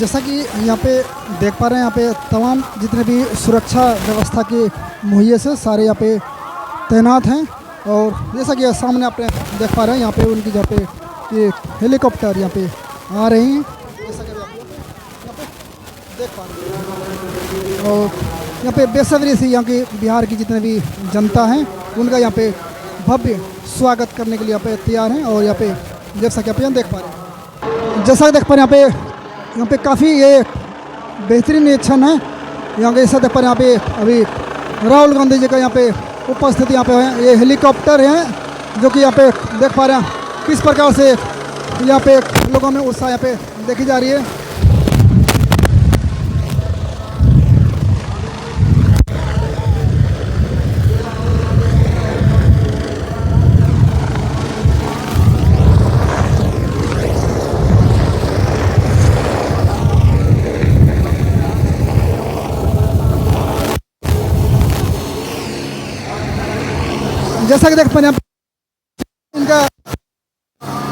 जैसा कि यहाँ पे देख पा रहे हैं, यहाँ पे तमाम जितने भी सुरक्षा व्यवस्था के मुहैया से सारे यहाँ पे तैनात हैं। और जैसा कि सामने आप देख पा रहे हैं, यहाँ पे उनकी जहाँ पे ये हेलीकॉप्टर यहाँ पे आ रही हैं, जैसा कि आप यहाँ पे देख पा रहे हैं। और यहाँ पे बेसब्री से यहाँ की बिहार की जितने भी जनता हैं उनका यहाँ पे भव्य स्वागत करने के लिए यहाँ पे तैयार हैं। और यहाँ पे जैसा कि आप यहाँ देख पा रहे हैं, जैसा कि देख पा रहे हैं यहाँ पे काफ़ी ये बेहतरीन निरीक्षण है। यहाँ के देख पर यहाँ पे अभी राहुल गांधी जी का यहाँ पे उपस्थिति यहाँ पे है। ये हेलीकॉप्टर है जो कि यहाँ पे देख पा रहे हैं किस प्रकार से यहाँ पे लोगों में उत्साह यहाँ पे देखी जा रही है। जैसा कि देख पा रहे हैं इनका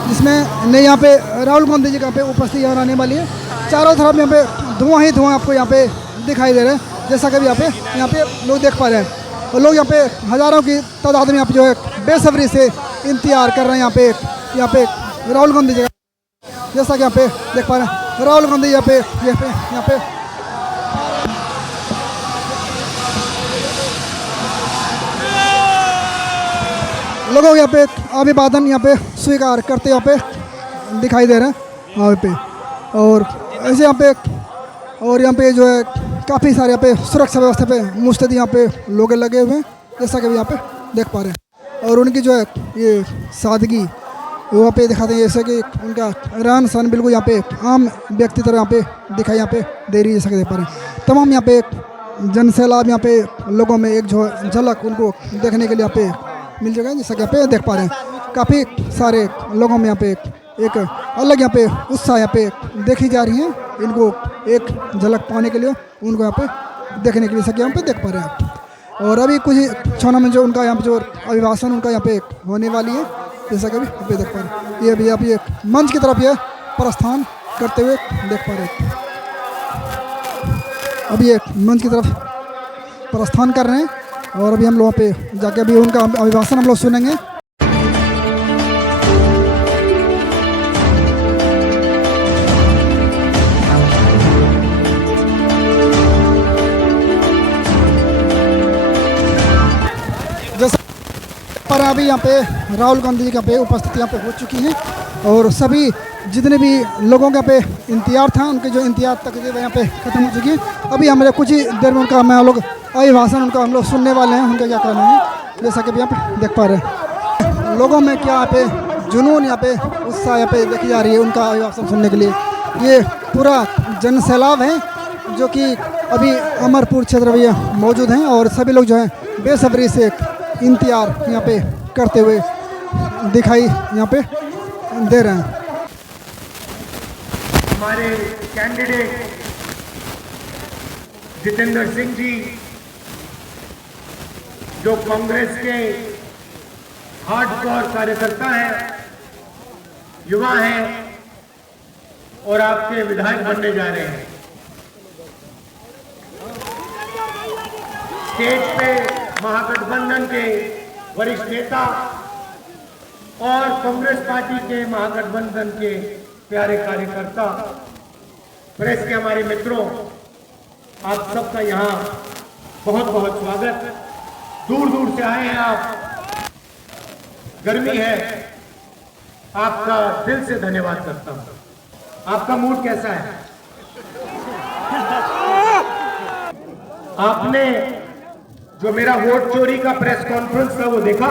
जिसमें नहीं यहाँ पे राहुल गांधी जी का पे उपस्थिति यहाँ आने वाली है। चारों तरफ यहाँ पे धुआं ही धुआं आपको यहाँ पे दिखाई दे रहे हैं, जैसा कि यहाँ पे लोग देख पा रहे हैं। और लोग यहाँ पे हज़ारों की तादाद में यहाँ पे जो है बेसब्री से इंतजार कर रहे हैं यहाँ पे राहुल गांधी जी का। जैसा कि यहाँ पे देख पा रहे हैं राहुल गांधी यहाँ पे लोगों यहाँ पे अभिवादन यहाँ पे स्वीकार करते यहाँ पे दिखाई दे रहे हैं यहाँ पे। और ऐसे यहाँ पे जो है काफ़ी सारे यहाँ पे सुरक्षा व्यवस्था पे मुस्तैद यहाँ पे लोग लगे हुए हैं, जैसा कि यहाँ पे देख पा रहे हैं। और उनकी जो है ये सादगी वहाँ पे दिखाते हैं, जैसे कि उनका रहन सहन बिल्कुल यहाँ पे आम व्यक्ति तरह यहाँ पे दिखाई यहाँ पे दे रही है, जैसा कि देख पा रहे हैं। तमाम यहाँ पे जनसैलाब यहाँ पे लोगों में एक जो झलक उनको देखने के लिए यहाँ पे मिल जाएगा, जैसा कि यहाँ पे देख पा रहे हैं। काफ़ी सारे लोगों में यहाँ पे एक अलग यहाँ पे उत्साह यहाँ पे देखी जा रही है, इनको एक झलक पाने के लिए उनको यहाँ पे देखने के लिए, जैसा कि यहाँ पे देख पा रहे हैं। और अभी कुछ क्षणों में जो उनका यहाँ पे जो अभिभाषण उनका यहाँ पे होने वाली है, जैसा कि अभी यहाँ पे देख पा रहे हैं। ये अभी आप एक मंच की तरफ ये प्रस्थान करते हुए देख पा रहे हैं। अभी एक मंच की तरफ प्रस्थान कर रहे हैं और अभी हम लोग पे जाके अभी उनका अभिभाषण हम लोग सुनेंगे। जैसा पर अभी यहाँ पे राहुल गांधी जी का पे उपस्थिति यहाँ पे हो चुकी है और सभी जितने भी लोगों का पे इंतजार था उनके जो इंतजार तक यहाँ पे खत्म हो चुकी है। अभी हमारे कुछ ही देर में उनका हम लोग अभिभाषण उनका हम लोग सुनने वाले हैं, उनका क्या करना है, जैसा कि यहाँ पे देख पा रहे हैं। लोगों में क्या यहाँ पे जुनून यहाँ पे उत्साह यहाँ पे देखी जा रही है उनका अभिभाषण सुनने के लिए। ये पूरा जन सैलाब है जो कि अभी अमरपुर क्षेत्र में मौजूद हैं और सभी लोग जो है बेसब्री से इंतजार यहाँ पे करते हुए दिखाई यहाँ पे दे रहे हैं। हमारे कैंडिडेट जितेंद्र सिंह जी जो कांग्रेस के हार्डकोर कार्यकर्ता हैं, युवा हैं और आपके विधायक बनने जा रहे हैं। स्टेज पे महागठबंधन के वरिष्ठ नेता और कांग्रेस पार्टी के महागठबंधन के प्यारे कार्यकर्ता, प्रेस के हमारे मित्रों, आप सबका यहाँ बहुत बहुत स्वागत। दूर दूर से आए हैं आप, गर्मी है, आपका दिल से धन्यवाद करता हूँ। आपका मूड कैसा है? आपने जो मेरा वोट चोरी का प्रेस कॉन्फ्रेंस था वो देखा?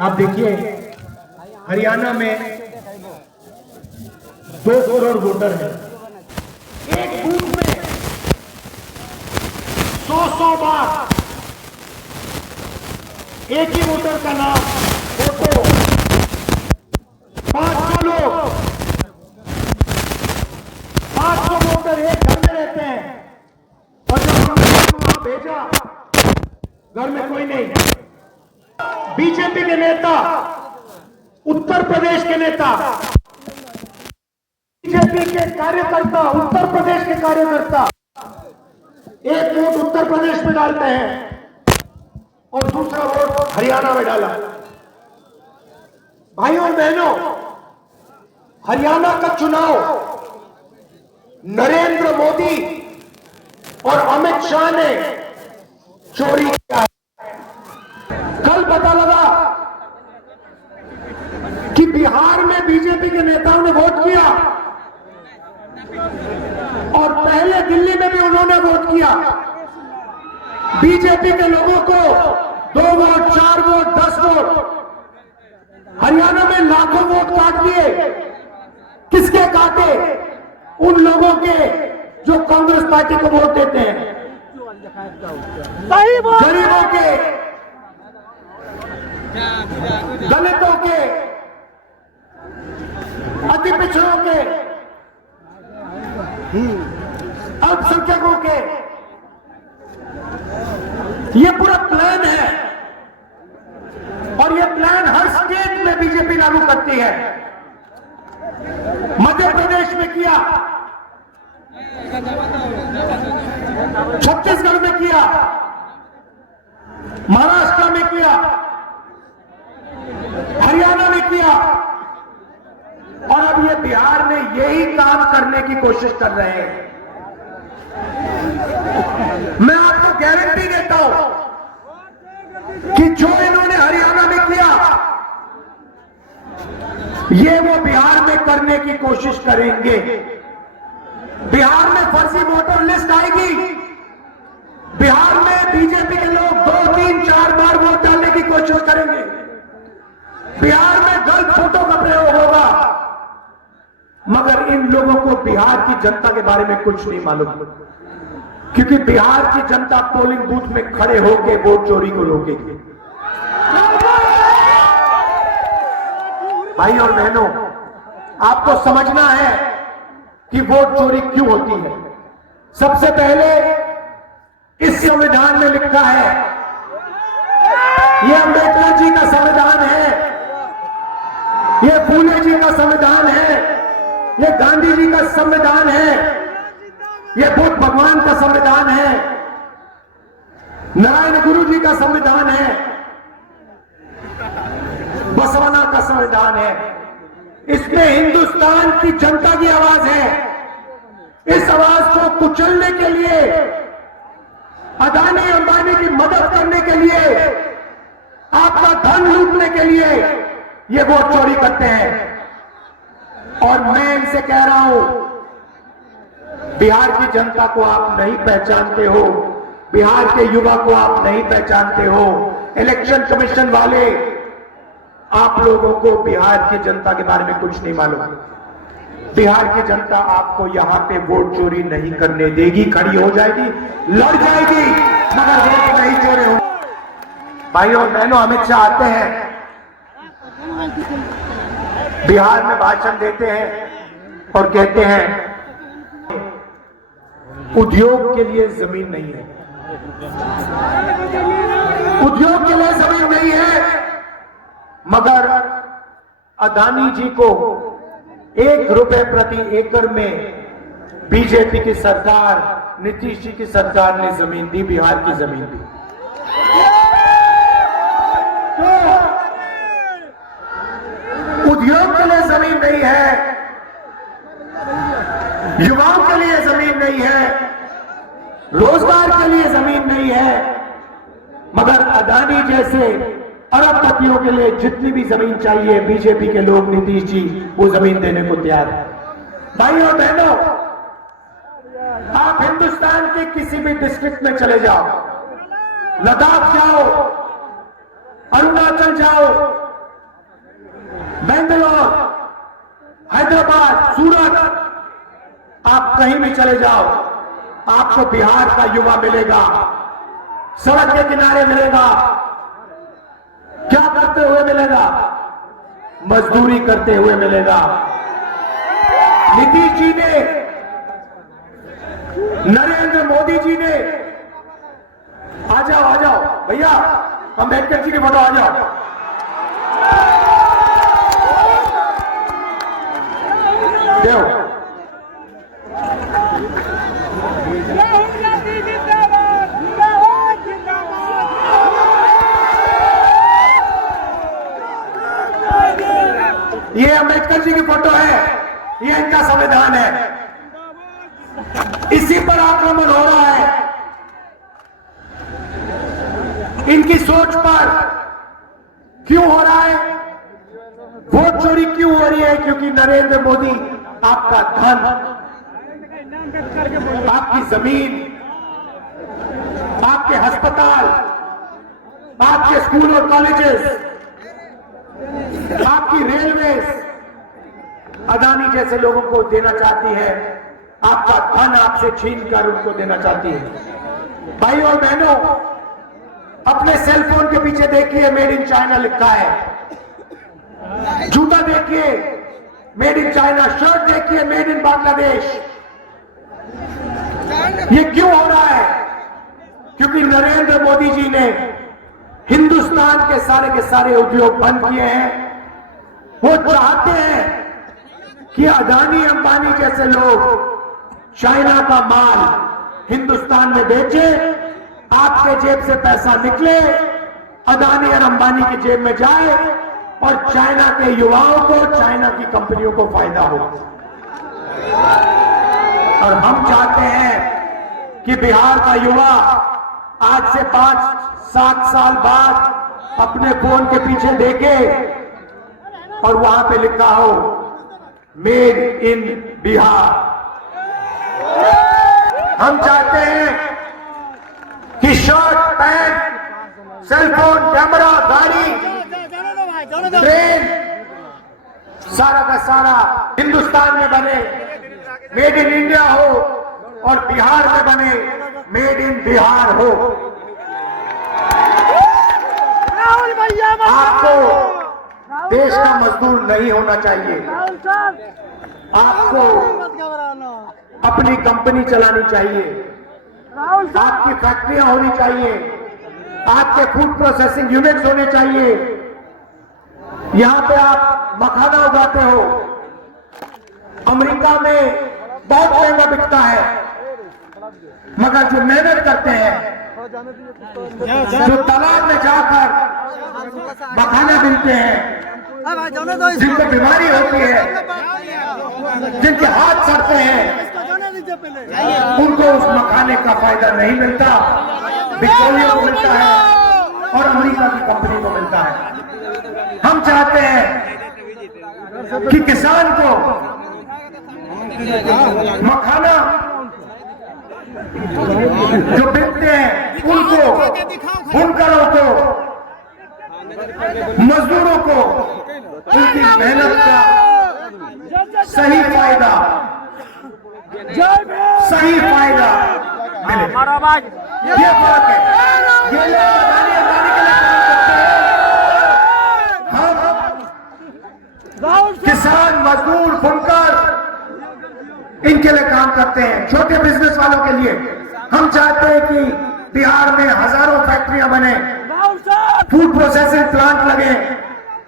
आप देखिए हरियाणा में 2 करोड़ वोटर हैं। एक बूथ में 100 बार एक ही वोटर का नाम, फोटो, 500 लोग, 500 वोटर एक घर में रहते हैं और जब हमने वहां भेजा घर में कोई नहीं। बीजेपी के नेता, उत्तर प्रदेश के नेता बीजेपी के कार्यकर्ता, उत्तर प्रदेश के कार्यकर्ता एक वोट उत्तर प्रदेश में डालते हैं और दूसरा वोट हरियाणा में डाला। भाइयों और बहनों, हरियाणा का चुनाव नरेंद्र मोदी और अमित शाह ने चोरी किया है। कल पता लगा कि बिहार में बीजेपी के नेताओं ने वोट किया और पहले दिल्ली में भी उन्होंने वोट किया। बीजेपी के लोगों को 2 वोट, 4 वोट, 10 वोट, हरियाणा में लाखों वोट काट दिए। किसके काटे? उन लोगों के जो कांग्रेस पार्टी को वोट देते हैं, गरीबों के, दलितों के, अति पिछड़ों के, अल्पसंख्यकों के। ये पूरा प्लान है और ये प्लान हर स्टेट में बीजेपी लागू करती है। मध्य प्रदेश में किया, छत्तीसगढ़ में किया, महाराष्ट्र में किया, हरियाणा में किया और अब ये बिहार में यही काम करने की कोशिश कर रहे हैं। मैं आपको गारंटी देता हूं कि जो इन्होंने हरियाणा में किया, ये वो बिहार में करने की कोशिश करेंगे। बिहार में फर्जी वोटर लिस्ट आएगी। बिहार में बीजेपी के लोग 2, 3, 4 बार वोट डालने की कोशिश करेंगे। बिहार में गलत फोटो का प्रयोग होगा, मगर इन लोगों को बिहार की जनता के बारे में कुछ नहीं मालूम, क्योंकि बिहार की जनता पोलिंग बूथ में खड़े होकर वोट चोरी को रोकेगी। भाई और बहनों, आपको समझना है कि वोट चोरी क्यों होती है। सबसे पहले इस संविधान में लिखा है, यह अम्बेडकर जी का संविधान है, यह फूले जी का संविधान है, यह गांधी जी का संविधान है, यह बुद्ध भगवान का संविधान है, नारायण गुरु जी का संविधान है, बसवना का संविधान है। इसमें हिंदुस्तान की जनता की आवाज है। इस आवाज को कुचलने के लिए, अदानी अंबानी की मदद करने के लिए, आपका धन लूटने के लिए ये वोट चोरी करते हैं। और मैं इनसे कह रहा हूं, बिहार की जनता को आप नहीं पहचानते हो, बिहार के युवा को आप नहीं पहचानते हो। इलेक्शन कमीशन वाले आप लोगों को बिहार की जनता के बारे में कुछ नहीं मालूम। बिहार की जनता आपको यहां पे वोट चोरी नहीं करने देगी। खड़ी हो जाएगी, लड़ जाएगी, मगर वोट नहीं चोरी हो। भाइयों और बहनों, अमित शाह आते हैं, बिहार में भाषण देते हैं और कहते हैं उद्योग के लिए जमीन नहीं है, उद्योग के लिए जमीन नहीं है, मगर अदानी जी को 1 रुपए प्रति एकड़ में बीजेपी की सरकार, नीतीश जी की सरकार ने जमीन दी, बिहार की जमीन दी। तो उद्योग के लिए जमीन नहीं है, युवाओं के लिए जमीन नहीं है, रोजगार के लिए जमीन नहीं है, मगर अदानी जैसे अरबपतियों के लिए जितनी भी जमीन चाहिए, बीजेपी के लोग, नीतीश जी, वो जमीन देने को तैयार है। भाइयों और बहनों, आप हिंदुस्तान के किसी भी डिस्ट्रिक्ट में चले जाओ, लद्दाख जाओ, अरुणाचल जाओ, बेंगलोर, हैदराबाद, सूरत, आप कहीं भी चले जाओ, आपको बिहार का युवा मिलेगा, सड़क के किनारे मिलेगा। क्या करते हुए मिलेगा? मजदूरी करते हुए मिलेगा। नीतीश जी ने, नरेंद्र मोदी जी ने, आ जाओ भैया, अम्बेडकर जी के फोटो आ जाओ। देव ये अम्बेडकर जी की फोटो है, ये इनका संविधान है। इसी पर आक्रमण हो रहा है, इनकी सोच पर क्यों हो रहा है, वोट चोरी क्यों हो रही है? क्योंकि नरेंद्र मोदी आपका धन, आपकी जमीन, आपके अस्पताल, आपके स्कूल और कॉलेजेस, आपकी रेलवे अदानी जैसे लोगों को देना चाहती है, आपका धन आपसे छीन कर उनको देना चाहती है। भाई और बहनों, अपने सेल फोन के पीछे देखिए मेड इन चाइना लिखा है, जूता देखिए मेड इन चाइना, शर्ट देखिए मेड इन बांग्लादेश। ये क्यों हो रहा है? क्योंकि नरेंद्र मोदी जी ने हिंदुस्तान के सारे उद्योग बंद किए हैं। वो चाहते हैं कि अदानी अंबानी जैसे लोग चाइना का माल हिंदुस्तान में बेचे, आपके जेब से पैसा निकले, अदानी और अंबानी की जेब में जाए और चाइना के युवाओं को, चाइना की कंपनियों को फायदा हो। और हम चाहते हैं कि बिहार का युवा आज से 5-7 साल बाद अपने फोन के पीछे देखे और वहां पे लिखा हो मेड इन बिहार। हम चाहते हैं कि शर्ट, पैंट, सेलफोन, कैमरा, गाड़ी, ट्रेन, सारा का सारा हिंदुस्तान में बने, मेड इन इंडिया हो, और बिहार में बने मेड इन बिहार हो। आपको देश का मजदूर नहीं होना चाहिए, आपको अपनी कंपनी चलानी चाहिए, आपकी फैक्ट्रियां होनी चाहिए, आपके फूड प्रोसेसिंग यूनिट्स होने चाहिए। यहां पे आप मखाना उगाते हो, अमेरिका में बहुत महंगा बिकता है, मगर जो मेहनत करते हैं, जो तालाब में जाकर मखाना बीनते हैं, जिनको बीमारी होती है, जिनके हाथ सड़ते हैं, उनको उस मखाने का फायदा नहीं मिलता, बिचौलियों को मिलता है और अमेरिका की कंपनी को मिलता है। हम चाहते हैं कि किसान को मखाना जो बेचते हैं उनको, बुनकरों को, मजदूरों को उनकी मेहनत का सही फायदा मिले। ये फर्क है। ये हम किसान, मजदूर, बुनकर इनके लिए काम करते हैं, छोटे बिजनेस वालों के लिए। हम चाहते हैं कि बिहार में हजारों फैक्ट्रियां बने, फूड प्रोसेसिंग प्लांट लगे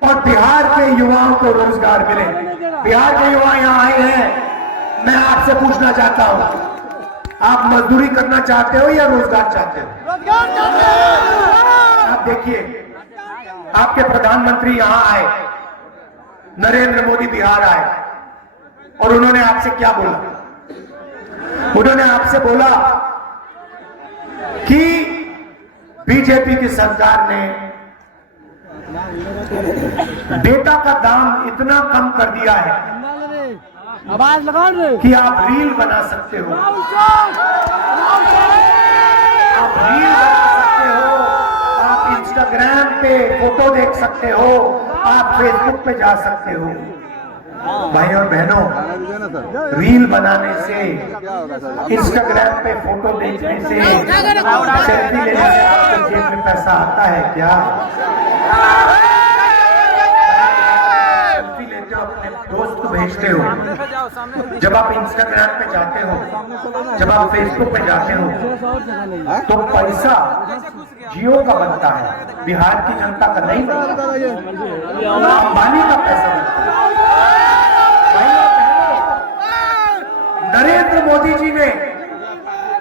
और बिहार के युवाओं को रोजगार मिले। बिहार के युवा यहां आए हैं, मैं आपसे पूछना चाहता हूं, आप मजदूरी करना चाहते हो या रोजगार चाहते हो? आप देखिए, आपके प्रधानमंत्री यहां आए, नरेंद्र मोदी बिहार आए और उन्होंने आपसे क्या बोला? उन्होंने आपसे बोला कि बीजेपी की सरकार ने डेटा का दाम इतना कम कर दिया है आवाज लगा रहे कि आप रील बना सकते हो, आप रील बना सकते हो, आप इंस्टाग्राम पे फोटो देख सकते हो, आप फेसबुक पे जा सकते हो। भाई और बहनों, रील बनाने से, इंस्टाग्राम पे फोटो देखने से, सेल्फी लेने से आपके जेब में पैसा आता है क्या? सेल्फी लेते हो, अपने दोस्त को भेजते हो, जब आप इंस्टाग्राम पे जाते हो, जब आप फेसबुक पे जाते हो, तो पैसा जियो का बनता है, बिहार की जनता का नहीं बनता, अंबानी का पैसा बनता है। नरेंद्र मोदी जी ने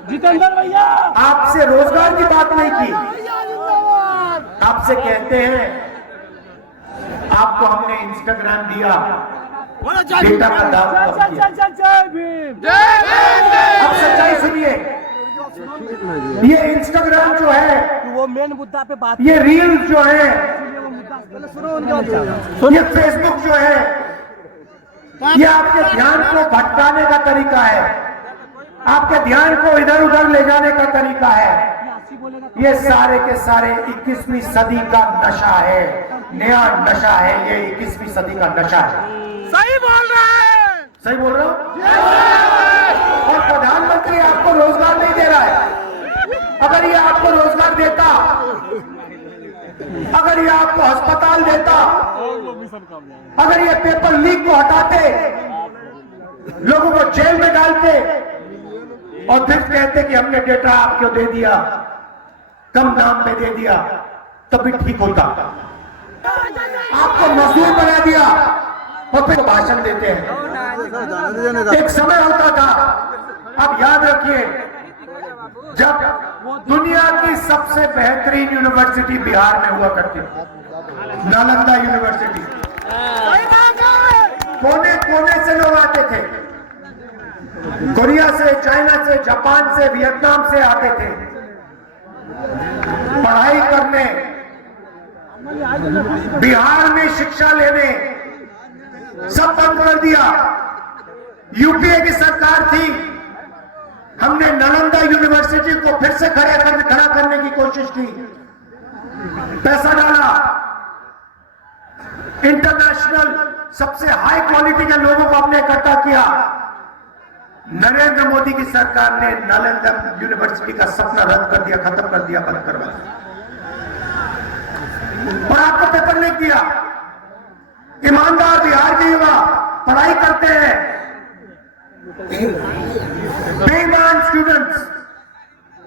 जितेंद्र भैया आपसे रोजगार की बात नहीं की, आपसे कहते हैं आपको हमने इंस्टाग्राम दिया, बेटा का दाम कम किया। जय भीम। अब सच्चाई सुनिए, ये इंस्टाग्राम जो है, वो मेन मुद्दा पे बात, ये रील जो है, ये फेसबुक जो है, ये आपके ध्यान को भटकाने का तरीका है, आपके ध्यान को इधर उधर ले जाने का तरीका है। ये सारे के सारे 21वीं सदी का नशा है, नया नशा है, ये 21वीं सदी का नशा है। सही बोल रहे हैं। सही बोल रहा हूं? और प्रधानमंत्री आपको रोजगार नहीं दे रहा है। अगर ये आपको रोजगार देता, अगर ये आपको अस्पताल देता, अगर ये पेपर लीक को हटाते, लोगों को जेल में डालते और फिर कहते कि हमने डेटा आपको दे दिया, कम दाम पे दे दिया, तब भी ठीक होता। आपको मजदूर बना दिया और फिर भाषण देते हैं। एक समय होता था, अब याद रखिए, जब दुनिया की सबसे बेहतरीन यूनिवर्सिटी बिहार में हुआ करती थी, नालंदा यूनिवर्सिटी, कोने कोने से लोग आते थे, कोरिया से, चाइना से, जापान से, वियतनाम से आते थे पढ़ाई करने, बिहार में शिक्षा लेने। सब बंद कर दिया। यूपीए की सरकार थी, हमने नालंदा यूनिवर्सिटी को फिर से खड़ा करने की कोशिश की, पैसा डाला, इंटरनेशनल सबसे हाई क्वालिटी के लोगों को हमने इकट्ठा किया। नरेंद्र मोदी की सरकार ने नालंदा यूनिवर्सिटी का सपना रद्द कर दिया, खत्म कर दिया, बंद करवा दिया, और आपको पेपर नहीं किया। ईमानदार बिहार के युवा पढ़ाई करते हैं, बेईमान स्टूडेंट्स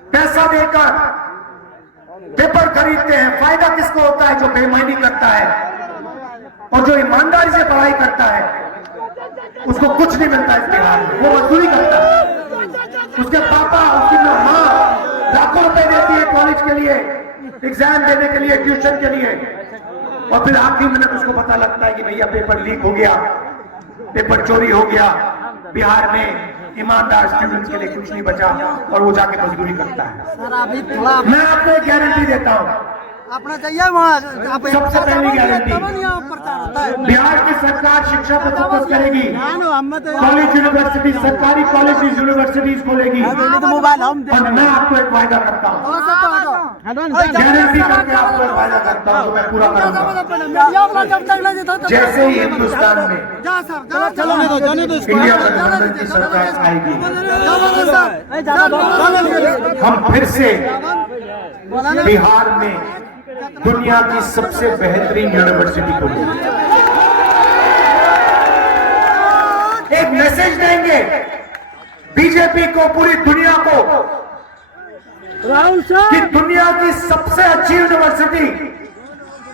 पैसा देकर पेपर खरीदते हैं। फायदा किसको होता है? जो बेईमानी करता है, और जो ईमानदारी से पढ़ाई करता है उसको कुछ नहीं मिलता इस बिहार में। वो मजदूरी करता है, उसके पापा, उसकी माँ लाखों रुपए देती है कॉलेज के लिए, एग्जाम देने के लिए, ट्यूशन के लिए, और फिर आखिरी मिनट उसको पता लगता है कि भैया पेपर लीक हो गया, पेपर चोरी हो गया। बिहार में ईमानदार स्टूडेंट्स के लिए कुछ नहीं बचा और वो जाके मजदूरी करता है। सर अभी थोड़ा मैं आपको एक गारंटी देता हूँ, अपना चाहिए वहाँ सबसे पहली गारंटी, प्रचार होता है। बिहार की सरकार शिक्षा पर फोकस करेगी, तो कॉलेज यूनिवर्सिटी, सरकारी कॉलेज यूनिवर्सिटीज खोलेगी। मोबाइल हम और मैं आपको एक वायदा करता हूँ, गारंटी करके आपको एक वायदा करता हूँ, मैं पूरा करूंगा। जैसे ही हिंदुस्तान में इंडिया गठबंधन की सरकार आएगी, हम फिर से बिहार में दुनिया की सबसे बेहतरीन यूनिवर्सिटी खोलेंगे। एक मैसेज देंगे बीजेपी को, पूरी दुनिया को, राहुल सर कि दुनिया की सबसे अच्छी यूनिवर्सिटी,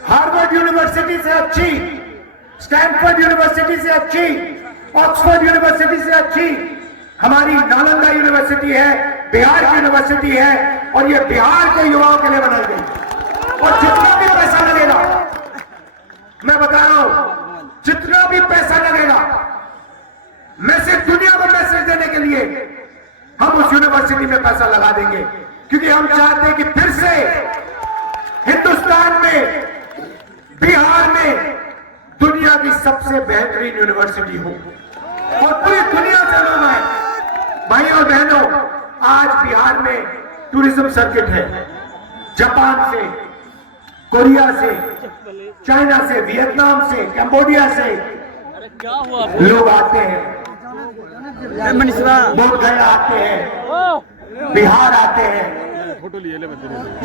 हार्वर्ड यूनिवर्सिटी से अच्छी, स्टैनफोर्ड यूनिवर्सिटी से अच्छी, ऑक्सफोर्ड यूनिवर्सिटी से अच्छी हमारी नालंदा यूनिवर्सिटी है, बिहार की यूनिवर्सिटी है, और ये बिहार के युवाओं के लिए बनाई गई। और जितना भी पैसा लगेगा, मैं बता रहा हूं, जितना भी पैसा लगेगा, मैसेज, दुनिया को मैसेज देने के लिए हम उस यूनिवर्सिटी में पैसा लगा देंगे, क्योंकि हम चाहते हैं कि फिर से हिंदुस्तान में, बिहार में दुनिया की सबसे बेहतरीन यूनिवर्सिटी हो और पूरी दुनिया से लोग आए। भाइयों और बहनों, आज बिहार में टूरिज्म सर्किट है, जापान से, कोरिया से, चाइना से, वियतनाम से, कंबोडिया से लोग आते हैं, बोध गया आते हैं, बिहार आते हैं,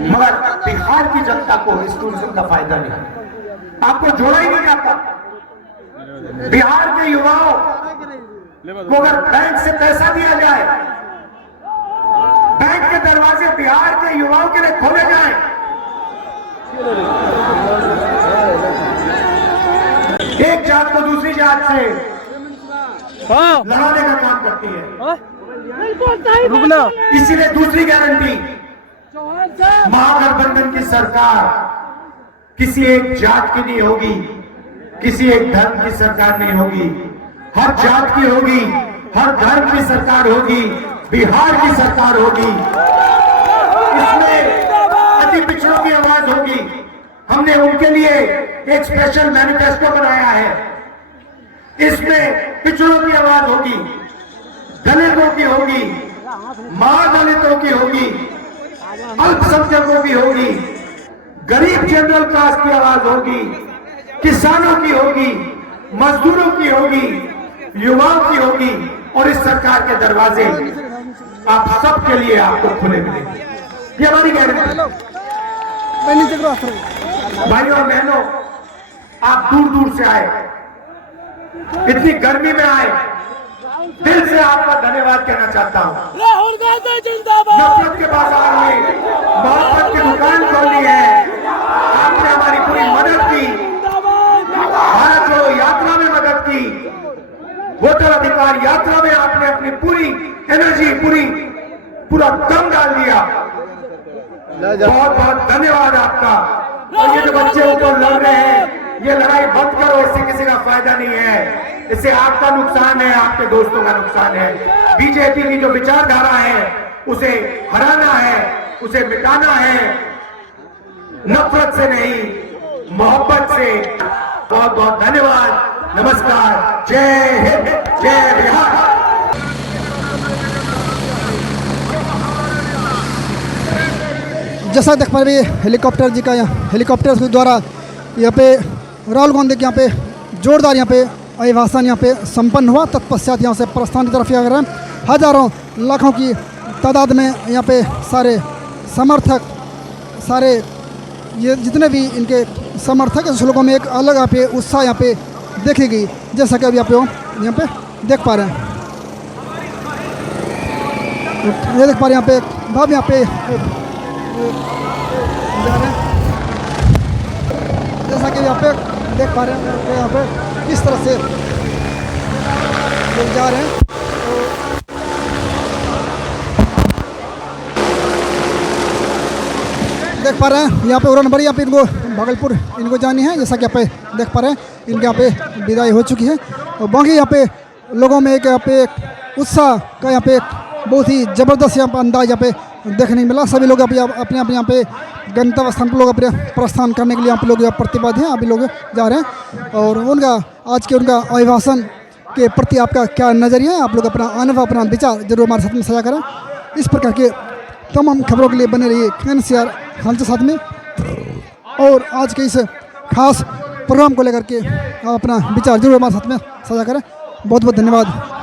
मगर बिहार की जनता को इस टूरिज्म का फायदा नहीं, आपको जोड़ा ही नहीं जाता। बिहार के युवाओं को अगर बैंक से पैसा दिया जाए, बैंक के दरवाजे बिहार के युवाओं के लिए खोले जाएं, एक जात को दूसरी जात से लड़ाने का काम करती है। रुकना। इसीलिए दूसरी गारंटी, महागठबंधन की सरकार किसी एक जात की नहीं होगी, किसी एक धर्म की सरकार नहीं होगी, हर जात की होगी, हर धर्म की सरकार होगी, बिहार की सरकार होगी। इसमें अति पिछड़ों की आवाज होगी। हमने उनके लिए एक स्पेशल मैनिफेस्टो बनाया है। इसमें पिछड़ों की आवाज होगी, दलितों की होगी, महादलितों की होगी, अल्पसंख्यकों की होगी, गरीब जनरल क्लास की आवाज होगी, किसानों की होगी, मजदूरों की होगी, युवाओं की होगी। और इस सरकार के दरवाजे आप सबके लिए आपको खुले मिलेंगे, ये हमारी गारंटी। भाइयों और बहनों, आप दूर दूर से आए, इतनी गर्मी में आए, दिल से आपका धन्यवाद कहना चाहता हूं। राहुल गांधी जिंदाबाद। नफरत के बाजार में मोहब्बत की दुकान खोली है, आपने हमारी पूरी मदद की, भारत जोड़ो यात्रा में मदद की, वोटर अधिकार यात्रा में आपने अपनी पूरी एनर्जी, पूरा दम डाल दिया। बहुत बहुत धन्यवाद आपका। और ये जो बच्चे ऊपर लड़ रहे हैं, ये लड़ाई बंद करो, इससे किसी का फायदा नहीं है, इससे आपका नुकसान है, आपके दोस्तों का नुकसान है। बीजेपी की जो विचारधारा है उसे हराना है, उसे मिटाना है, नफरत से नहीं, मोहब्बत से। बहुत बहुत धन्यवाद, नमस्कार, जय हिंद, जय बिहार। जैसा देख पा रहे हैं हेलीकॉप्टर जी का, यहाँ हेलीकॉप्टर के द्वारा यहाँ पे राहुल गांधी के यहाँ पे जोरदार यहाँ पे अभिभाषण यहाँ पे संपन्न हुआ। तत्पश्चात यहाँ से प्रस्थान की तरफ आ रहे हैं। हजारों लाखों की तादाद में यहाँ पे सारे समर्थक, सारे ये जितने भी इनके समर्थक, उस लोगों में एक अलग यहाँ पे उत्साह यहाँ पे देखी गई, जैसा कि अभी आप लोग यहाँ पे देख पा रहे हैं। ये देख पा रहे हैं यहाँ पे भाव यहाँ पे जा रहे हैं, जैसा कि यहाँ पे देख पा रहे हैं यहाँ पे किस तरह से लोग जा रहे हैं। देख पा रहे हैं यहाँ पे उड़न भरी, यहाँ पे इनको भागलपुर इनको जानी है, जैसा कि यहाँ पे देख पा रहे हैं इनके यहाँ पे विदाई हो चुकी है। और बाकी यहाँ पे लोगों में एक यहाँ पे उत्साह का यहाँ पे बहुत ही ज़बरदस्त यहाँ पे अंदाज यहाँ पे देखने को मिला। सभी लोग अभी अपने अपने यहाँ पे गंतव्य स्थान पर लोग अपने प्रस्थान करने के लिए यहाँ पे लोग प्रतिबद्ध हैं, अभी लोग जा रहे हैं। और उनका आज के उनका अभिभाषण के प्रति आपका क्या नज़रिया है, आप लोग अपना अनुभव, अपना विचार जरूर हमारे साथ में साझा करें। इस प्रकार के तमाम खबरों के लिए बने रहिए NCR हल के साथ में, और आज के इस खास प्रोग्राम को लेकर के आप अपना विचार जरूर हमारे साथ में साझा करें। बहुत बहुत धन्यवाद।